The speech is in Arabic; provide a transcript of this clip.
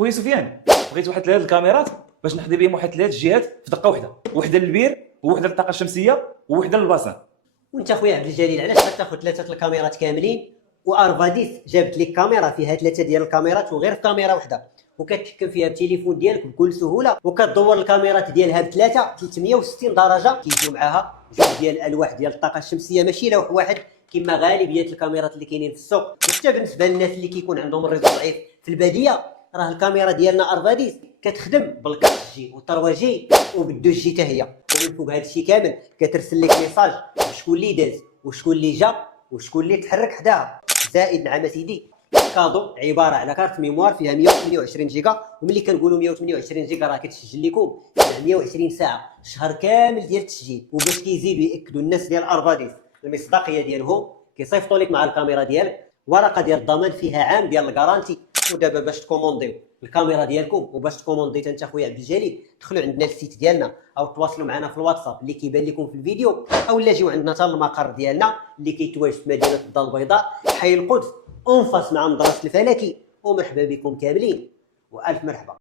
خويا سفيان، بغيت واحد 3 الكاميرات باش نحضي بهم واحد 3 جهات في دقه واحده، وحده للبير ووحده للطاقه الشمسيه ووحده للباسان. وانت خويا عبد الجليل علاش غتاخذ 3 الكاميرات كاملين وارفاديس جابت لك كاميرا فيها 3 ديال الكاميرات وغير في كاميرا واحده وكتحكم فيها بالتليفون ديالك بكل سهوله وكتدور الكاميرات ديالها بثلاثه 360 درجه كيجيو معاها جوج ديال الالواح ديال الطاقه الشمسيه ماشي لوح واحد كما غالبيه الكاميرات اللي كاينين في السوق. حتى بالنسبه للناس اللي كيكون عندهم الريزو ضعيف في الباديه راه الكاميرا ديالنا ارفاديس كتخدم بال4 جي و3 جي وبال2 جي حتى هي. ومن فوق هذا الشيء كامل كترسل لك ميساج شكون اللي داز وشكون اللي جا وشكون اللي تحرك حداها. زائد نعم سيدي كادو عباره على كارت ميموار فيها 128 جيجا، وملي كنقولوا 128 جيجا راه كتسجل لكم 120 ساعه شهر كامل ديال التسجيل. وباش كيزيدوا ياكدوا الناس ديال ارفاديس المصداقيه ديالهم كيصيفطوا لك مع الكاميرا ديالك ورقه ديال الضمان فيها عام ديال الكارانتي. ودابا باش تكومونديو الكاميرا ديالكم وباش تكوموندي انت خويا عبد الجليل دخلوا عندنا السيت ديالنا او تواصلوا معنا في الواتساب اللي كيبان لكم في الفيديو او لا جيو عندنا حتى المقر ديالنا اللي كيتواجد في مدينه الدار البيضاء حي القدس اونفاس مع مدرسه الفلكي. ومرحبا بكم كاملين والف مرحبا.